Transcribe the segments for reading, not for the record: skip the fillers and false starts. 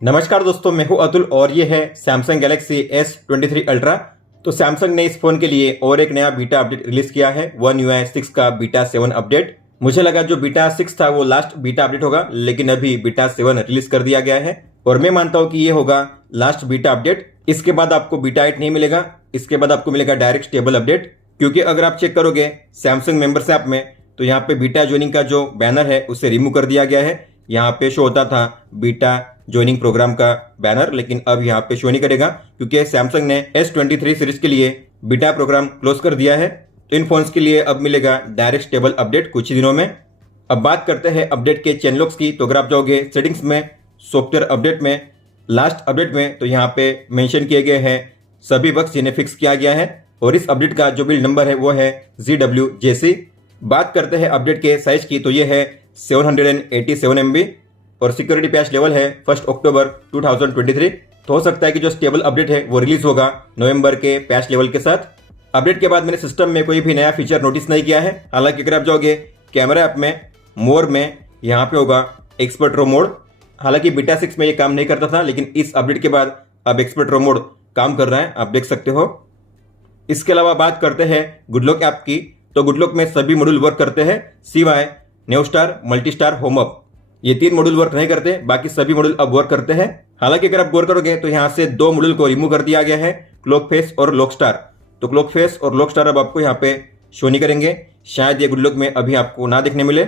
नमस्कार दोस्तों, मैं हूं अतुल और ये है सैमसंग गैलेक्सी S23 अल्ट्रा। तो सैमसंग ने इस फोन के लिए और एक नया बीटा अपडेट रिलीज किया है, One UI 6 का बीटा 7 अपडेट। मुझे लगा जो बीटा 6 था वो लास्ट बीटा अपडेट होगा, लेकिन अभी बीटा 7 रिलीज कर दिया गया है और मैं मानता हूं कि ये होगा लास्ट बीटा अपडेट। इसके बाद आपको बीटा 8 नहीं मिलेगा, इसके बाद आपको मिलेगा डायरेक्ट स्टेबल अपडेट। क्योंकि अगर आप चेक करोगे सैमसंग मेंबर्स ऐप में तो यहाँ पे बीटा ज्वाइनिंग का जो बैनर है उसे रिमूव कर दिया गया है। यहाँ पे शो होता था बीटा ज्वाइनिंग प्रोग्राम का बैनर, लेकिन अब यहाँ पे शो नहीं करेगा क्योंकि सैमसंग ने S23 सीरीज के लिए बीटा प्रोग्राम क्लोज कर दिया है। तो इन फोन्स के लिए अब मिलेगा डायरेक्ट स्टेबल अपडेट कुछ ही दिनों में। अब बात करते हैं अपडेट के चेन लॉक्स की। तो अगर आप जाओगे सेटिंग्स में, सॉफ्टवेयर अपडेट में, लास्ट अपडेट में, तो यहाँ पे मेंशन किए गए हैं सभी बग्स जिन्हें फिक्स किया गया है और इस अपडेट का जो बिल्ड नंबर है वो है ZWJC। बात करते हैं अपडेट के साइज की, तो ये है 787 MB और सिक्योरिटी पैच लेवल है 1 अक्टूबर 2023। तो हो सकता है कि जो स्टेबल अपडेट है वो रिलीज होगा नवंबर के पैच लेवल के साथ। अपडेट के बाद मैंने सिस्टम में कोई भी नया फीचर नोटिस नहीं किया है। हालांकि अगर आप जाओगे कैमरा ऐप में, मोर में, यहाँ पे होगा एक्सपर्ट रो मोड। हालांकि बीटा 6 में ये काम नहीं करता था, लेकिन इस अपडेट के बाद अब एक्सपर्ट रो मोड काम कर रहा है, आप देख सकते हो। इसके अलावा बात करते हैं गुडलॉक ऐप की। तो गुडलॉक में सभी मॉड्यूल वर्क करते हैं सिवाय नेवस्टार, मल्टीस्टार, होम अप। ये 3 मॉड्यूल वर्क नहीं करते, बाकी सभी मॉड्यूल अब वर्क करते हैं। हालांकि अगर आप गौर करोगे तो यहाँ से 2 मॉड्यूल को रिमूव कर दिया गया है, क्लॉक फेस और लॉक स्टार। तो क्लॉक फेस और लॉक स्टार अब आपको यहाँ पे शो नहीं करेंगे, शायद ये गुडलॉक में अभी आपको ना देखने मिले।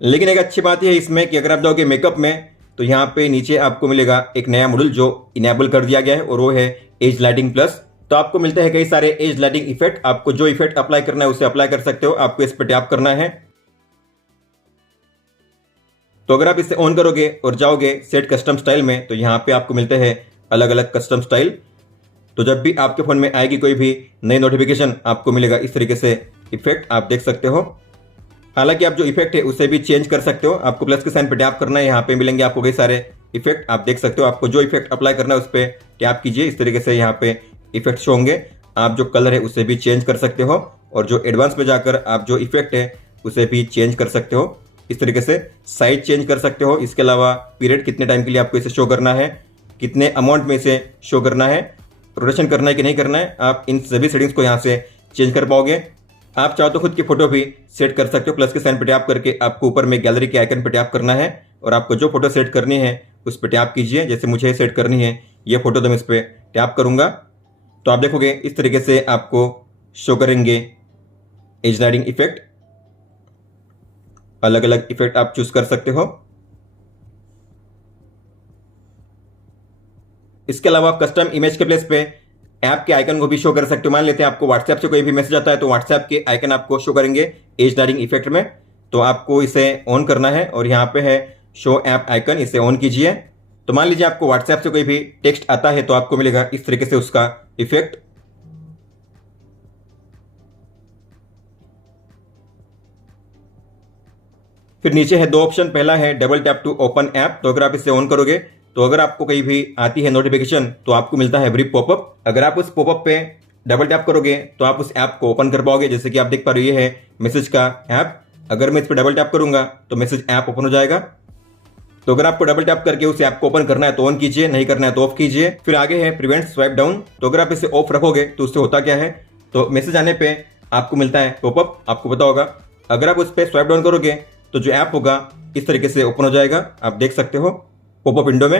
लेकिन एक अच्छी बात यह है इसमें कि अगर आप जाओगे मेकअप में तो यहाँ पे नीचे आपको मिलेगा एक नया मॉड्यूल जो इनेबल कर दिया गया है और वो है एज लाइटिंग प्लस। तो आपको मिलते हैं कई सारे एज लाइटिंग इफेक्ट। आपको जो इफेक्ट अप्लाई करना है उसे अप्लाई कर सकते हो, आपको इस पर टैप करना है। तो अगर आप इसे ऑन करोगे और जाओगे सेट कस्टम स्टाइल में तो यहाँ पे आपको मिलते हैं अलग अलग कस्टम स्टाइल। तो जब भी आपके फोन में आएगी कोई भी नई नोटिफिकेशन, आपको मिलेगा इस तरीके से इफेक्ट, आप देख सकते हो। हालांकि आप जो इफेक्ट है उसे भी चेंज कर सकते हो, आपको प्लस के साइन पे टैप करना है, यहाँ पे मिलेंगे आपको कई सारे इफेक्ट, आप देख सकते हो। आपको जो इफेक्ट अप्लाई करना है उस पर टैप कीजिए, इस तरीके से यहाँ पे इफेक्ट शो होंगे। आप जो कलर है उसे भी चेंज कर सकते हो और जो एडवांस में जाकर आप जो इफेक्ट है उसे भी चेंज कर सकते हो। इस तरीके से साइज चेंज कर सकते हो। इसके अलावा पीरियड कितने टाइम के लिए आपको इसे शो करना है, कितने अमाउंट में इसे शो करना है, रोटेशन करना है कि नहीं करना है, आप इन सभी सेटिंग्स को यहाँ से चेंज कर पाओगे। आप चाहो तो खुद की फोटो भी सेट कर सकते हो, प्लस के साइन पे टैप करके आपको ऊपर में गैलरी के आइकन पे टैप करना है और आपको जो फोटो सेट करनी है उस पर टैप कीजिए। जैसे मुझे सेट करनी है ये फोटो, तो मैं इस पर टैप करूँगा तो आप देखोगे इस तरीके से आपको शो करेंगे एज लाइटिंग इफेक्ट। अलग अलग इफेक्ट आप चूज कर सकते हो। इसके अलावा आप कस्टम इमेज के प्लेस पे ऐप के आइकन को भी शो कर सकते हो। मान लेते हैं आपको व्हाट्सएप से कोई भी मैसेज आता है तो व्हाट्सएप के आइकन आपको शो करेंगे एज लाइटिंग इफेक्ट में। तो आपको इसे ऑन करना है और यहाँ पे है शो ऐप आइकन, इसे ऑन कीजिए। तो मान लीजिए आपको व्हाट्सएप से कोई भी टेक्स्ट आता है तो आपको मिलेगा इस तरीके से उसका इफेक्ट। फिर नीचे है 2 ऑप्शन, पहला है double tap to open app. तो अगर आप इसे ऑन करोगे तो अगर आपको कहीं भी आती है नोटिफिकेशन तो आपको मिलता है ब्रीफ पॉपअप। अगर आप उस पॉपअप पे डबल टैप करोगे तो आप उस ऐप को ओपन कर पाओगे। जैसे कि आप देख पा रहे हो ये है मैसेज का ऐप। अगर मैं इस पर डबल टैप करूंगा तो मैसेज ऐप ओपन हो जाएगा। तो अगर आपको डबल टैप करके उस ऐप को ओपन करना है तो ऑन कीजिए, नहीं करना है तो ऑफ कीजिए। फिर आगे है प्रिवेंट स्वाइप डाउन। तो अगर आप इसे ऑफ रखोगे तो उससे होता क्या है, तो मैसेज आने पे आपको मिलता है पॉपअप, आपको पता होगा। अगर आप उस पर स्वाइप डाउन करोगे तो जो ऐप होगा इस तरीके से ओपन हो जाएगा, आप देख सकते हो पॉपअप विंडो में।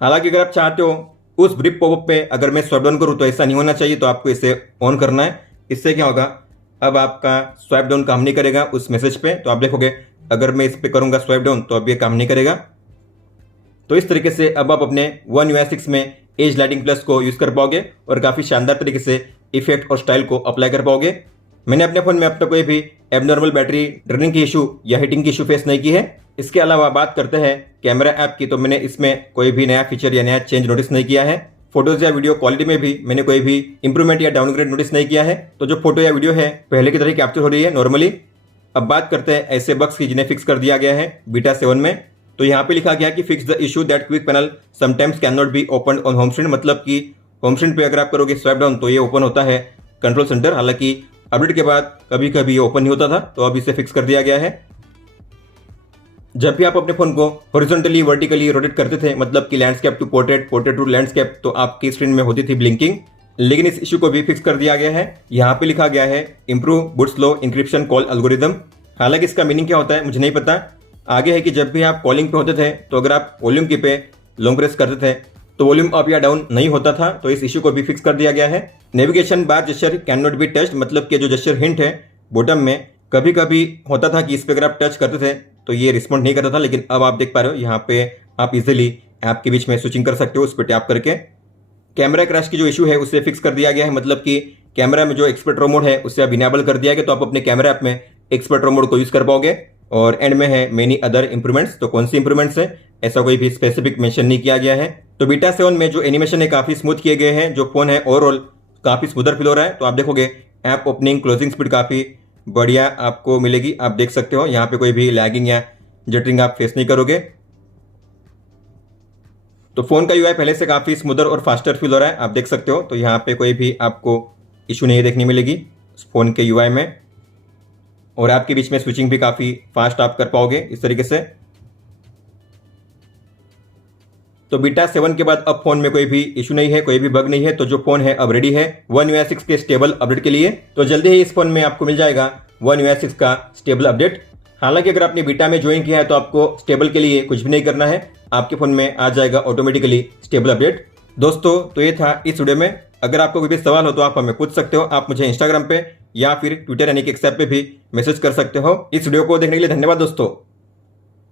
हालांकि अगर आप चाहते हो उस ब्रीफ पॉपअप पे अगर मैं स्वाइप डाउन करूं तो ऐसा नहीं होना चाहिए, तो आपको इसे ऑन करना है। इससे क्या होगा, अब आपका स्वाइप डाउन काम नहीं करेगा उस मैसेज पे। तो आप देखोगे अगर मैं इस पे करूंगा स्वाइप डाउन तो अब ये काम नहीं करेगा। तो इस तरीके से अब आप अपने One UI 6 में एज लाइटिंग प्लस को यूज कर पाओगे और काफी शानदार तरीके से इफेक्ट और स्टाइल को अप्लाई कर पाओगे। मैंने अपने फोन में अब तक कोई भी एबनॉर्मल बैटरी ड्रेनिंग की इशू या हीटिंग की इशू फेस नहीं की है। इसके अलावा बात करते हैं कैमरा ऐप की, तो मैंने इसमें कोई भी नया फीचर या नया चेंज नोटिस नहीं किया है। फोटोज या वीडियो क्वालिटी में भी मैंने कोई भी इंप्रूवमेंट या डाउनग्रेड नोटिस नहीं किया है। तो जो फोटो या वीडियो है पहले की तरह कैप्चर हो रही है नॉर्मली। अब बात करते हैं ऐसे बग्स की जिन्हें फिक्स कर दिया गया है बीटा 7 में। तो यहाँ पे लिखा गया कि fix the issue that quick panel sometimes can not be open on home screen. मतलब कि होम स्क्रीन पे अगर आप करोगे स्वाइप डाउन तो ये ओपन होता है कंट्रोल सेंटर। हालांकि अपडेट के बाद कभी कभी ये ओपन नहीं होता था, तो अब इसे फिक्स कर दिया गया है। जब भी आप अपने फोन को हॉरिजॉन्टली वर्टिकली रोटेट करते थे, मतलब कि landscape to portrait, portrait to landscape, तो आपकी स्क्रीन में होती थी ब्लिंकिंग। लेकिन इस इशू को भी फिक्स कर दिया गया है। यहाँ पे लिखा गया है improve boot slow encryption call algorithm. हालांकि इसका मीनिंग क्या होता है मुझे नहीं पता। आगे है कि जब भी आप कॉलिंग पे होते थे तो अगर आप वॉल्यूम की पे लॉन्ग प्रेस करते थे तो वॉल्यूम अप या डाउन नहीं होता था, तो इस इशू को भी फिक्स कर दिया गया है। Navigation bar gesture can not be touched, मतलब कि जो जेस्चर हिंट है बॉटम में, कभी कभी होता था कि इस पे अगर आप टच करते थे तो ये रिस्पॉन्ड नहीं करता था, लेकिन अब आप देख पा रहे हो यहाँ पे आप इजीली ऐप के बीच में स्विचिंग कर सकते हो उस पर टैप करके। कैमरा क्रैश की जो इशू है उसे फिक्स कर दिया गया है, मतलब कि कैमरा में जो एक्सपर्ट रो मोड है उसे अब इनेबल कर दिया गया, तो आप अपने कैमरा ऐप में एक्सपर्ट रो मोड को यूज कर पाओगे। और एंड में है मेनी अदर इंप्रूवमेंट्स, तो कौन सी इंप्रूवमेंट्स है ऐसा कोई भी स्पेसिफिक मेंशन नहीं किया गया है। तो बीटा 7 में जो एनिमेशन है काफी स्मूथ किए गए हैं, जो फोन है ओवरऑल काफी स्मूदर फील हो रहा है। तो आप देखोगे ऐप ओपनिंग क्लोजिंग स्पीड काफी बढ़िया आपको मिलेगी। आप देख सकते हो यहाँ पे कोई भी लैगिंग या जटरिंग आप फेस नहीं करोगे। तो फोन का यूआई पहले से काफी स्मूदर और फास्टर फील हो रहा है, आप देख सकते हो। तो यहाँ पे कोई भी आपको इशू नहीं देखने मिलेगी फोन के यूआई में, और आपके बीच में स्विचिंग भी काफी फास्ट आप कर पाओगे इस तरीके से। तो बीटा 7 के बाद अब फोन में कोई भी इशू नहीं है, कोई भी बग नहीं है। तो जो फोन है अब रेडी है One UI 6 के स्टेबल अपडेट के लिए। तो जल्दी ही इस फोन में आपको मिल जाएगा One UI 6 का स्टेबल अपडेट। हालांकि अगर आपने बीटा में ज्वाइन किया है तो आपको स्टेबल के लिए कुछ भी नहीं करना है, आपके फोन में आ जाएगा ऑटोमेटिकली स्टेबल अपडेट। दोस्तों तो ये था इस वीडियो में। अगर आपको कोई भी सवाल हो तो आप हमें पूछ सकते हो। आप मुझे इंस्टाग्राम पे या फिर ट्विटर यानी कि एक्स ऐप पे भी मैसेज कर सकते हो। इस वीडियो को देखने के लिए धन्यवाद दोस्तों।